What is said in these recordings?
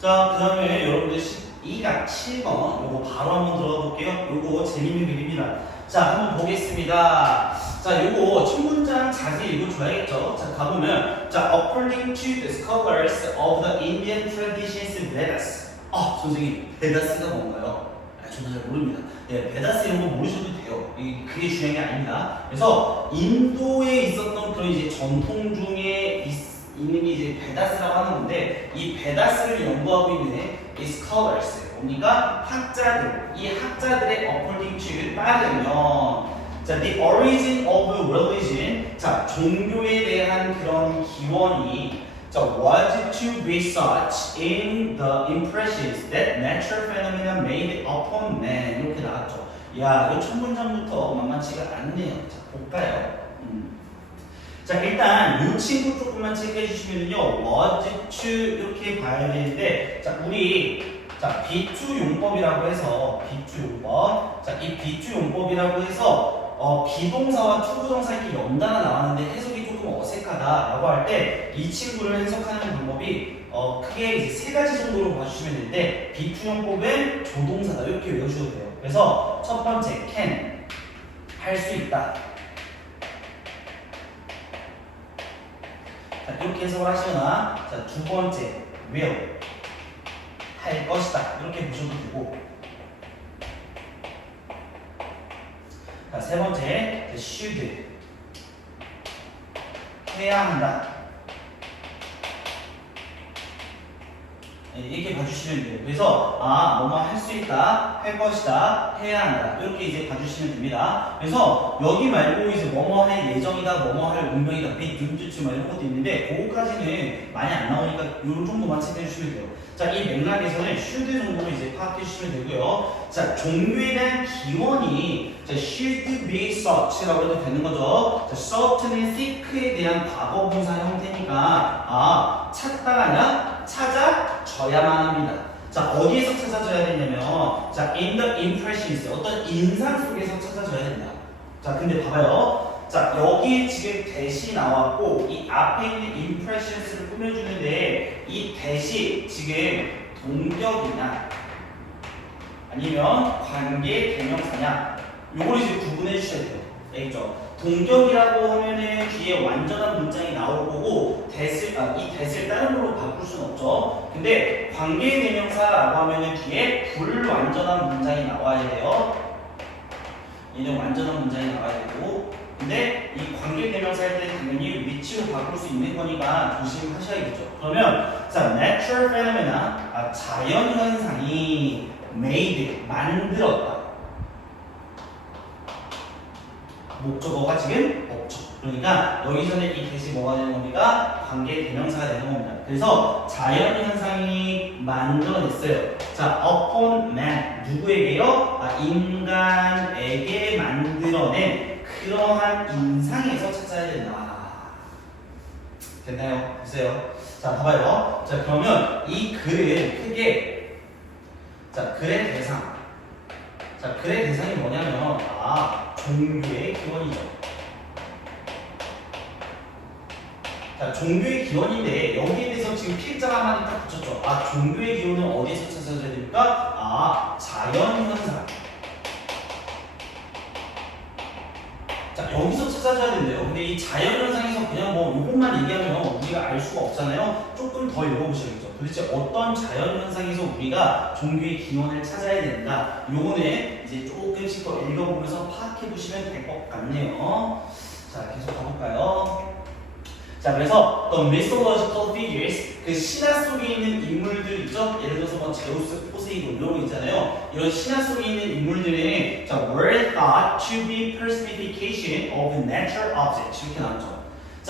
자, 그 다음에 여러분들 12가 7번 요거 바로 한번 들어가 볼게요. 요거 재밌는 그림입니다. 자, 한번 보겠습니다. 자, 요거 첫 문장 자세히 읽어줘야겠죠. 자, 가보면 자, according to the scholars of the Indian traditions Vedas. 아, 선생님, 베다스가 뭔가요? 아, 저는 잘 모릅니다. 네, 베다스 이런 거 모르셔도 돼요. 이 그게 중요한 게 아닙니다. 그래서 인도에 있었던 그런 이제 전통 중에 있, 있는 게 이제 베다스라고 하는 건데 이 베다스를 연구하고 있는 이 scholars 그러니까 학자들 이 학자들의 according to 따르면 자 the origin of religion 자 종교에 대한 그런 기원이 자 was to research in the impressions that natural phenomena made upon man 이렇게 나왔죠. 야 이거 첫 문장부터 만만치가 않네요. 자 볼까요? 음. 자 일단 이 친구 조금만 체크해 주시면요 to 이렇게 봐야 되는데 자 우리 자 비투 용법이라고 해서 비투 용법 자이 비투 용법이라고 해서 어 비동사와 투부정사 이렇게 연달아 나왔는데 해석이 조금 어색하다라고 할 때 이 친구를 해석하는 방법이 어 크게 이제 세 가지 정도로 봐주시면 되는데 비투 용법은 조동사다 이렇게 외우셔도 돼요 그래서 첫 번째 can 할 수 있다 자, 이렇게 해석을 하시거나 자, 두 번째 will 할 것이다. 이렇게 보셔도 되고. 자, 세 번째 자, should 해야 한다 이렇게 봐주시면 돼요. 그래서 아 뭐뭐 할 수 있다, 할 것이다, 해야 한다 이렇게 이제 봐주시면 됩니다. 그래서 여기 말고 이제 뭐뭐 할 예정이다, 뭐뭐 할 운명이다, 비 둔주치 막 이런 것도 있는데 그거까지는 많이 안 나오니까 요 정도만 체크해 주시면 돼요. 자 이 맥락에서는 should 정도로 이제 파악해 주시면 되고요. 자 종류에 대한 기원이 자 should be soucht라고 해도 되는 거죠. 자 sought는 seek에 대한 과거 분사 형태니까 아 찾다가 아니라 찾아져야만 합니다. 자 어디에서 찾아져야 되냐면 자 in the impressions 어떤 인상 속에서 찾아져야 된다. 자 근데 봐봐요. 자 여기 지금 대시 나왔고 이 앞에 있는 impressions를 꾸며주는데 이 대시 지금 동격이냐 아니면 관계 대명사냐 요걸 이제 구분해 주셔야 돼요. 알겠죠? 동격이라고 하면은 뒤에 완전한 문장이 나올 거고 대을 아, 이 대을 다른 걸로 바꿀 수는 없죠. 근데 관계 대명사라고 하면은 뒤에 불완전한 문장이 나와야 돼요. 얘는 완전한 문장이 나와야 되고 근데 이 관계 대명사 할때 당연히 위치로 바꿀 수 있는 거니까 조심하셔야겠죠. 그러면 자 natural phenomena 아, 자연 현상이 made 만들었다. 목적어가 지금 없죠. 그러니까 여기서는 이 대시 뭐가 되는 겁니까? 관계 대명사가 되는 겁니다. 그래서 자연 현상이 만들어냈어요. 자, upon man 누구에게요? 아, 인간에게 만들어낸 그러한 인상에서 찾아야 된다. 됐나요? 보세요. 자, 봐봐요. 자, 그러면 이 글을 크게 자, 글의 대상. 자, 글의 대상이 뭐냐면 아, 종교의 기원이죠. 자, 종교의 기원인데 여기에 대해서 지금 필자가 한마디 딱 붙였죠. 아, 종교의 기원은 어디에서 찾아져야 됩니까? 아, 자연 현상. 자, 여기서 찾아줘야 된대요. 근데 이 자연 현상에서 그냥 뭐 이것만 얘기하면 우리가 알 수가 없잖아요. 조금 더 읽어보셔야겠죠. 도대체 어떤 자연 현상에서 우리가 종교의 기원을 찾아야 되는가? 요거는 이제 조금씩 더 읽어보면서 파악해 보시면 될 것 같네요. 자, 계속 가볼까요? 자, 그래서 the mythological figures 그 신화 속에 있는 인물들 있죠? 예를 들어서 뭐 제우스, 포세이돈 이런 거 있잖아요. 이런 신화 속에 있는 인물들은 자, were thought to be personification of natural objects 이렇게 나왔죠.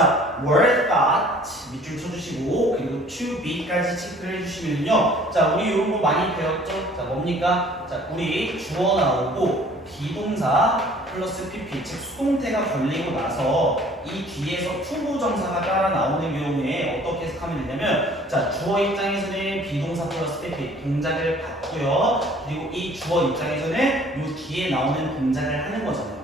자, were thought 밑줄 쳐주시고 그리고 to be까지 체크를 해주시면요. 자, 우리 이런 거 많이 배웠죠? 자, 뭡니까? 자, 우리 주어 나오고 비동사 플러스 pp 즉 수동태가 걸리고 나서 이 뒤에서 투부정사가 따라 나오는 경우에 어떻게 해석하면 되냐면 자 주어 입장에서는 비동사 플러스 pp 동작을 받고요 그리고 이 주어 입장에서는 이 뒤에 나오는 동작을 하는 거잖아요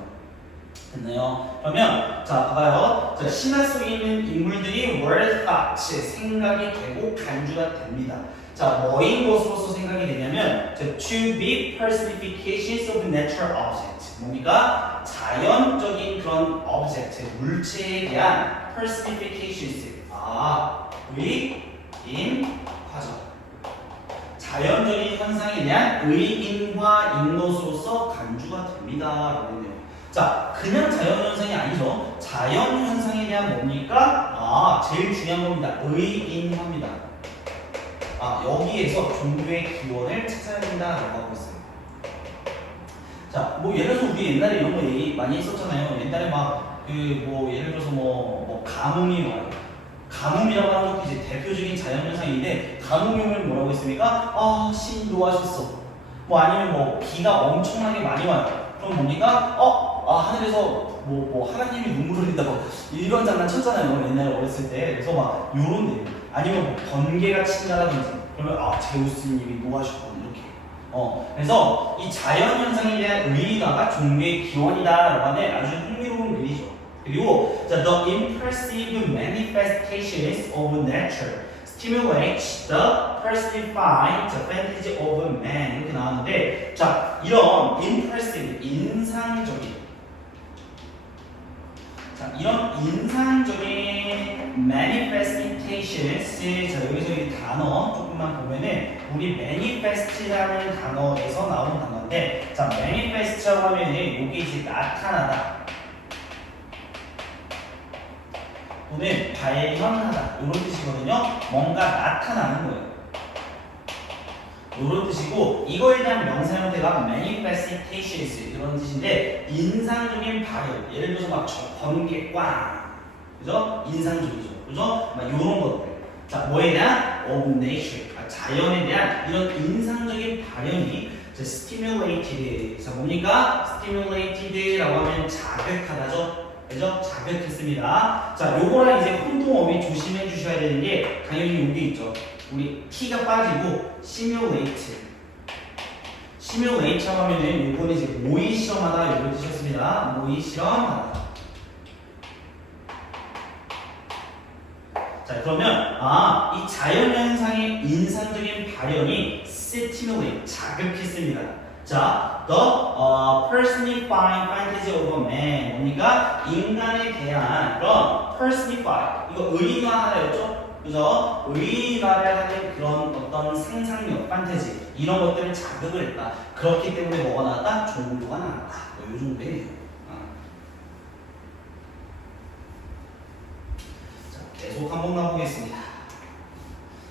됐나요? 그러면 자 봐봐요. 자 신화 속에 있는 인물들이 were thought 생각이 되고 간주가 됩니다. 자 뭐인 것으로서 생각이 되냐면 자, to be personifications of natural object 뭡니까? 자연적인 그런 object 물체에 대한 personifications 아 의인 과정 자연적인 현상에 대한 의인과 인것으로서 간주가 됩니다. 했네요. 자, 그냥 자연현상이 아니죠. 자연현상에 대한 뭡니까? 아, 제일 중요한 겁니다. 의인화입니다. 아, 여기에서 종교의 기원을 찾아야 된다라고 하고 있어요. 자, 뭐 예를 들어서 우리 옛날에 이런 거 얘기 많이 했었잖아요. 옛날에 막 그 뭐 예를 들어서 뭐, 뭐 가뭄이 와요. 가뭄이라고 하는 것도 이제 대표적인 자연현상인데 가뭄을 뭐라고 했습니까? 아, 신 노하셨어. 뭐 아니면 뭐 비가 엄청나게 많이 와요. 그럼 뭡니까? 어, 아 하늘에서 뭐, 뭐 하나님이 눈물 흘린다고 이런 장난 쳤잖아요. 옛날에 어렸을 때. 그래서 막 요런 데 아니면 뭐 번개가 친다라든지 그러면 아 제우스님이 노하셨고 이렇게. 어, 그래서 이 자연 현상에 대한 의의가 종교의 기원이다라고 하는 아주 흥미로운 일이죠. 그리고 자, the impressive manifestations of nature stimulates the personified fantasy of man 이렇게 나왔는데 자 이런 impressive 인상적인 자 이런 인상적인 manifestations 자 여기서 이 단어 조금만 보면은 우리 manifest라는 단어에서 나온 단어인데 자 manifest라고 하면은 이게 이제 나타나다 또는 발현하다 이런 뜻이거든요. 뭔가 나타나는 거예요. 이런 뜻이고 이거에 대한 명사 형태가 manifestations 이런 뜻인데 인상적인 발현 예를 들어서 막 저- 번개 꽝 그죠? 인상적이죠. 그죠? 막 이런 것들 자 뭐에 대한 of nature 아, 자연에 대한 이런 인상적인 발현이 자, stimulated 자 뭡니까? stimulated라고 하면 자극하다죠. 그죠? 자극했습니다. 자, 요거랑 이제 혼동어휘 조심해 주셔야 되는 게 당연히 여기 있죠. 우리 t가 빠지고 simulate. simulate 하면은 요거는 이제 모의 실험하다 이런 뜻이었습니다. 모의 실험하다. 자, 그러면 아, 이 자연 현상의 인상적인 발현이 stimulate 자극했습니다. 자, the uh, personified fantasy of a man 뭡니까? 인간에 대한 그런 personify 이거 의인화하였죠? 그죠? 의인화를 하는 그런 어떤 상상력, 판타지 이런 것들을 자극을 했다. 그렇기 때문에 뭐가 나왔다? 종교가 나왔다. 뭐이 정도예요. 어. 자, 계속 한번 가보겠습니다.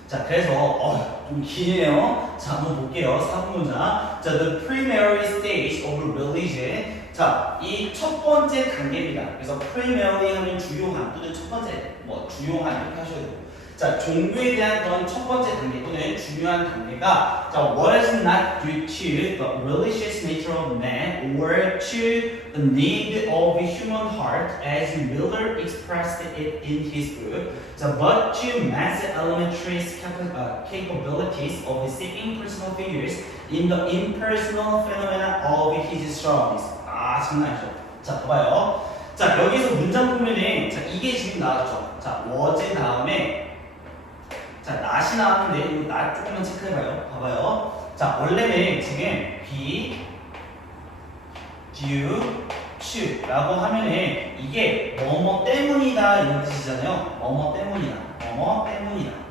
자, 그래서 어, 좀 기네요. 자, 한번 볼게요. 4분 문장. 자, the primary stage of religion. 자, 이 첫 번째 단계입니다. 그래서 primary 하면 주요한 또는 첫 번째 뭐 주요한 이렇게 하셔야 되고. 자, 종교에 대한 그런 첫 번째 단계 또는 중요한 단계가 자, what is not due to the religious nature of man or to the need of the human heart as Miller expressed it in his book. 자, but to man's elementary capa- uh, capabilities of seeing personal figures in the impersonal phenomena of his surroundings. 아, 장난 아니죠. 자, 봐봐요. 자, 여기서 문장 보면은 자, 이게 지금 나왔죠. 자, 어제 다음에 자, 낫이 나왔는데 이거 낫 조금만 체크해봐요. 봐봐요. 자, 원래는 지금 be, due, to 라고 하면은 이게 뭐뭐 때문이다 이런 뜻이잖아요. 뭐뭐 때문이다. 뭐뭐 때문이다.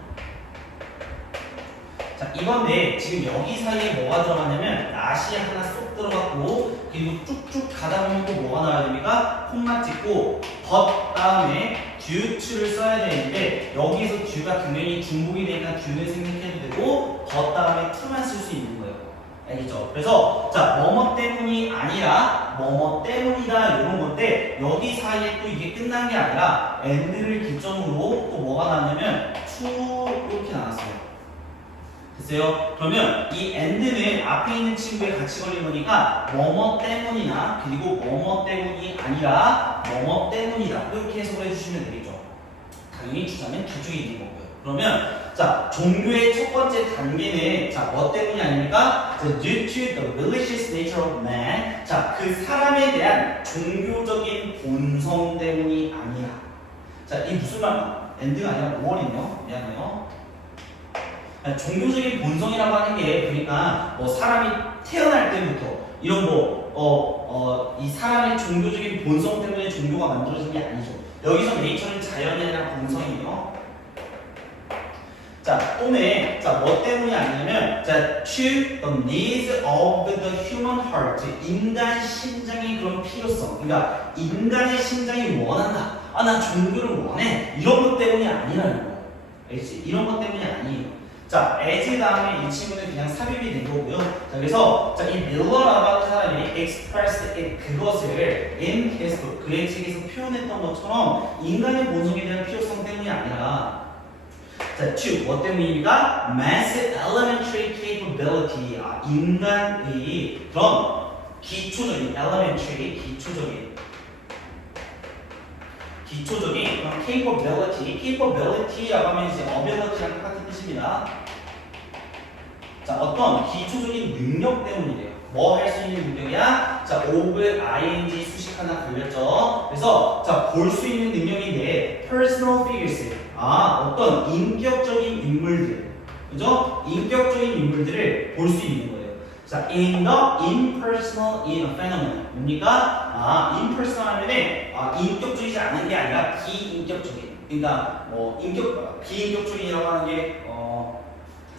자, 이건데 지금 여기 사이에 뭐가 들어가냐면 낫이 하나 쏙 들어갔고 그리고 쭉쭉 가다 보면 또 뭐가 나와야 됩니까? 콤마 찍고 but 다음에 to를 써야 되는데 여기서 due가 분명히 중복이 되니까 due는 생략해도 되고 but 다음에 to만 쓸 수 있는 거예요. 알겠죠? 그래서 자 뭐뭐 때문이 아니라 뭐뭐 때문이다 이런 건데 여기 사이에 또 이게 끝난 게 아니라 and를 기점으로 또 뭐가 나왔냐면 to 이렇게 나왔어요. 됐어요? 그러면 이 and는 앞에 있는 친구에 같이 걸린 거니까 뭐뭐 때문이나 그리고 뭐뭐 때문이 아니라 뭐뭐 때문이다 이렇게 해석을 해주시면 되겠죠. 당연히 두 쪽에 있는 거고요. 그러면 자, 종교의 첫 번째 단계는 자, 뭐 때문이 아닙니까? 자, due to the religious nature of man. 자, 그 사람에 대한 종교적인 본성 때문이 아니야. 자, 이 무슨 말? 엔딩 아니라 5월이네요. 미안해요. 아, 종교적인 본성이라고 하는 게 그러니까 뭐 사람이 태어날 때부터 이런 뭐 어, 어, 이 사람의 종교적인 본성 때문에 종교가 만들어진 게 아니죠. 여기서 네이처는 자연이 아니라 본성이에요. 자, 또는 자, 뭐 때문이 아니냐면 자, to the needs of the human heart. 인간 심장의 그런 필요성. 그러니까 인간의 심장이 원한다. 아, 나 종교를 원해. 이런 것 때문이 아니라는 거. 알지? 이런 것 때문이 아니에요. 자, as 다음에 이 친구는 그냥 삽입이 된 거고요. 자, 그래서 자, 이 밀러라고 하는 사람이 expressed it, 그것을 in book, 그의 책에서 표현했던 것처럼 인간의 본성에 대한 필요성 때문이 아니라 자, to 뭐 때문입니까? mass elementary capability, 아, 인간의 그런 기초적인 elementary, 기초적인 기초적인 그런 capability, capability라고 하면 이제 ability랑 똑같은 뜻입니다. 자, 어떤 기초적인 능력 때문이래요. 뭐 할 수 있는 능력이야? 자, of, ing 수식 하나 걸렸죠. 그래서 자, 볼 수 있는 능력인데 personal figures. 아, 어떤 인격적인 인물들. 그죠? 인격적인 인물들을 볼 수 있는 거예요. 자, in the impersonal in a phenomenon. 뭡니까? 아, impersonal 하면은 아, 인격적이지 않은 게 아니라 비인격적인. 그러니까 뭐 인격 비인격적인이라고 하는 게 어,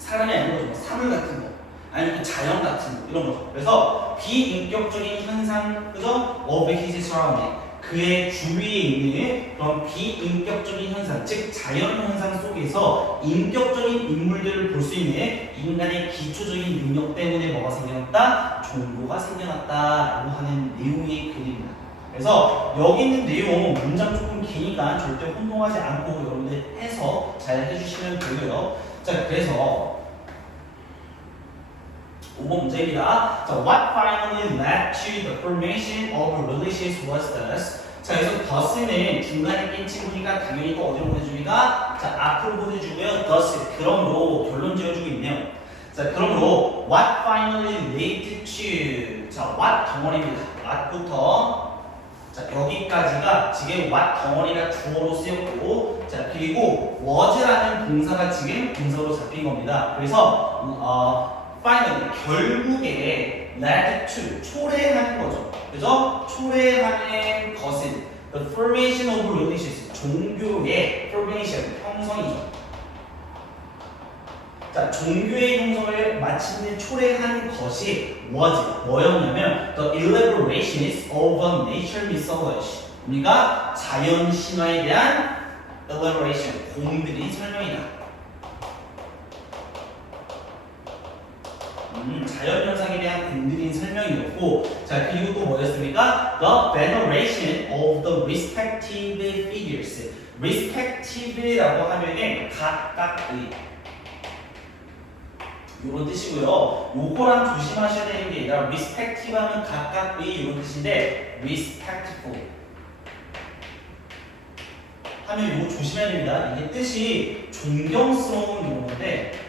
사람이 아닌 거죠. 뭐 사물 같은 거. 아니면 자연 같은 거 이런 거죠. 그래서 비인격적인 현상, 그죠? of his surrounding. 그의 주위에 있는 그런 비인격적인 현상, 즉 자연 현상 속에서 인격적인 인물들을 볼 수 있는 인간의 기초적인 능력 때문에 뭐가 생겨났다? 종교가 생겨났다라고 하는 내용의 글입니다. 그래서 여기 있는 내용 문장 조금 기니까 절대 혼동하지 않고 여러분들 해서 잘 해주시면 되고요. 자, 그래서 5번 문제입니다. 자, what finally led to the formation of religious was thus. 자, 그래서 thus는 중간에 낀 친구니까 당연히 또 어디로 보내줍니까? 자, 앞으로 보내주고요. thus, 그럼으로 결론 지어주고 있네요. 자, 그러므로 what finally led to. 자, what 덩어리입니다. what부터 자, 여기까지가 지금 what 덩어리가 주어로 쓰였고, 자, 그리고 was라는 동사가 지금 동사로 잡힌 겁니다. 그래서, 어, finally, 결국에 led to, 초래하는 거죠. 그죠? 초래하는 것은 the formation of religious, 종교의 formation, 형성이죠. 자, 종교의 형성을 마침내 초래한 것이 was 뭐였냐면 the elaborations of a nature mythology. 우리가 자연 신화에 대한 elaboration, 공들인 설명이다. 음, 자연 현상에 대한 공들인 설명이었고, 자 그리고 또 뭐였습니까? The veneration of the respective figures. respective라고 하면은 각각의 이런 뜻이고요. 요거랑 조심하셔야 되는 게 아니라 respective 하면 각각의 이런 뜻인데 respectful 하면 이거 조심해야 됩니다. 이게 뜻이 존경스러운 용어인데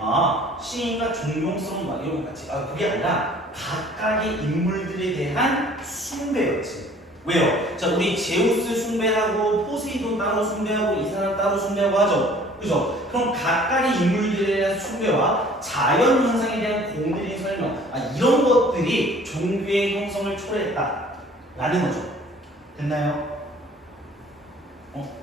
아 시인과 존경스러운 막 이런 것 같이 아 그게 아니라 각각의 인물들에 대한 숭배였지. 왜요? 자 우리 제우스 숭배하고 포세이돈 따로 숭배하고 이 사람 따로 숭배하고 하죠. 그죠? 그럼 각각의 인물들에 대한 숭배와 자연 현상에 대한 공들인 설명, 아, 이런 것들이 종교의 형성을 초래했다라는 거죠. 됐나요? 어?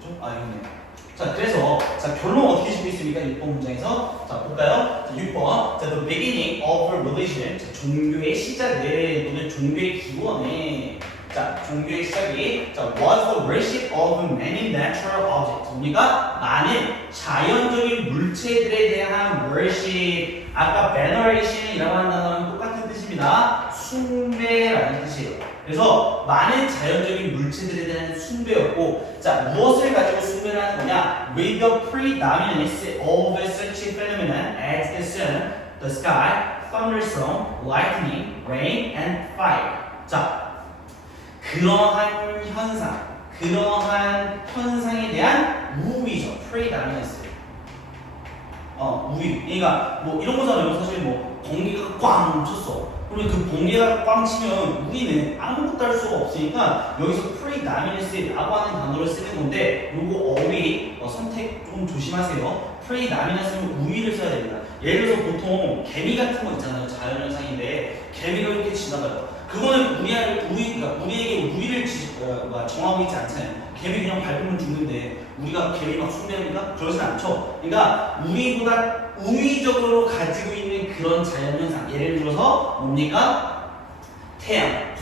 됐죠? 아, 이거네요. 자, 그래서 자 결론 어떻게 짓고 있습니까? 6번 문장에서 자 볼까요? 자, 6번 자, the beginning of religion 자, 종교의 시작을 또는 종교의 기원에 자, 종교의 시작이 자, was the worship of many natural objects. 우리가 많은 자연적인 물체들에 대한 worship, 아까 veneration이라고 하는 단어는 똑같은 뜻입니다. 숭배라는 뜻이에요. 그래서 많은 자연적인 물체들에 대한 숭배였고, 자, 무엇을 가지고 숭배를 하는 거냐? With the predominance of such a phenomenon as the sun, the sky, thunderstorm, lightning, rain, and fire. 자, 그러한 현상, 그러한 현상에 대한 우위죠. 프레다미넌스. 어, 우위. 그러니까 뭐 이런 거잖아요. 사실 뭐 번개가 꽝 쳤어. 그러면 그 번개가 꽝 치면 우리는 아무것도 할 수가 없으니까 여기서 프레다미넌스라고 하는 단어를 쓰는 건데 요거 어휘 어, 선택 좀 조심하세요. 프레다미넌스는 우위를 써야 됩니다. 예를 들어서 보통 개미 같은 거 있잖아요. 자연현상인데 개미가 이렇게 지나가요. 그거는 우리 우리 그러니까 우리에게 우리를 지, 어, 정하고 있지 않잖아요. 개미 그냥 밟으면 죽는데 우리가 개미 막 숭배합니까? 그러진 않죠. 그러니까 우리보다 우위적으로 가지고 있는 그런 자연현상 예를 들어서 뭡니까? 태양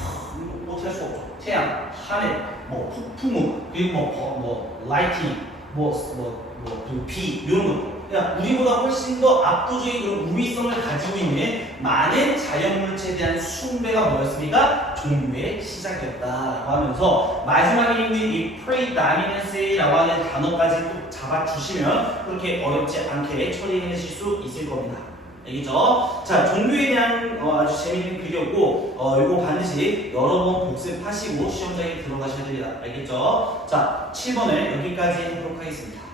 못할 수 없죠. 태양, 하늘, 뭐 폭풍우 그리고 뭐, 뭐, 뭐 라이팅, 뭐 뭐 뭐비 이런 거. 그러니까 우리보다 훨씬 더 압도적인 그런 우위성을 가지고 있는 많은 자연물체에 대한 숭배가 뭐였습니까? 종교의 시작이었다라고 하면서 마지막에 있는 이 predominance라고 하는 단어까지 또 잡아주시면 그렇게 어렵지 않게 처리해내실 수 있을 겁니다. 알겠죠? 자, 종교에 대한 어, 아주 재미있는 글이었고 어, 이거 반드시 여러 번 복습하시고 시험장에 들어가셔야 됩니다. 알겠죠? 자, 7번을 여기까지 하도록 하겠습니다.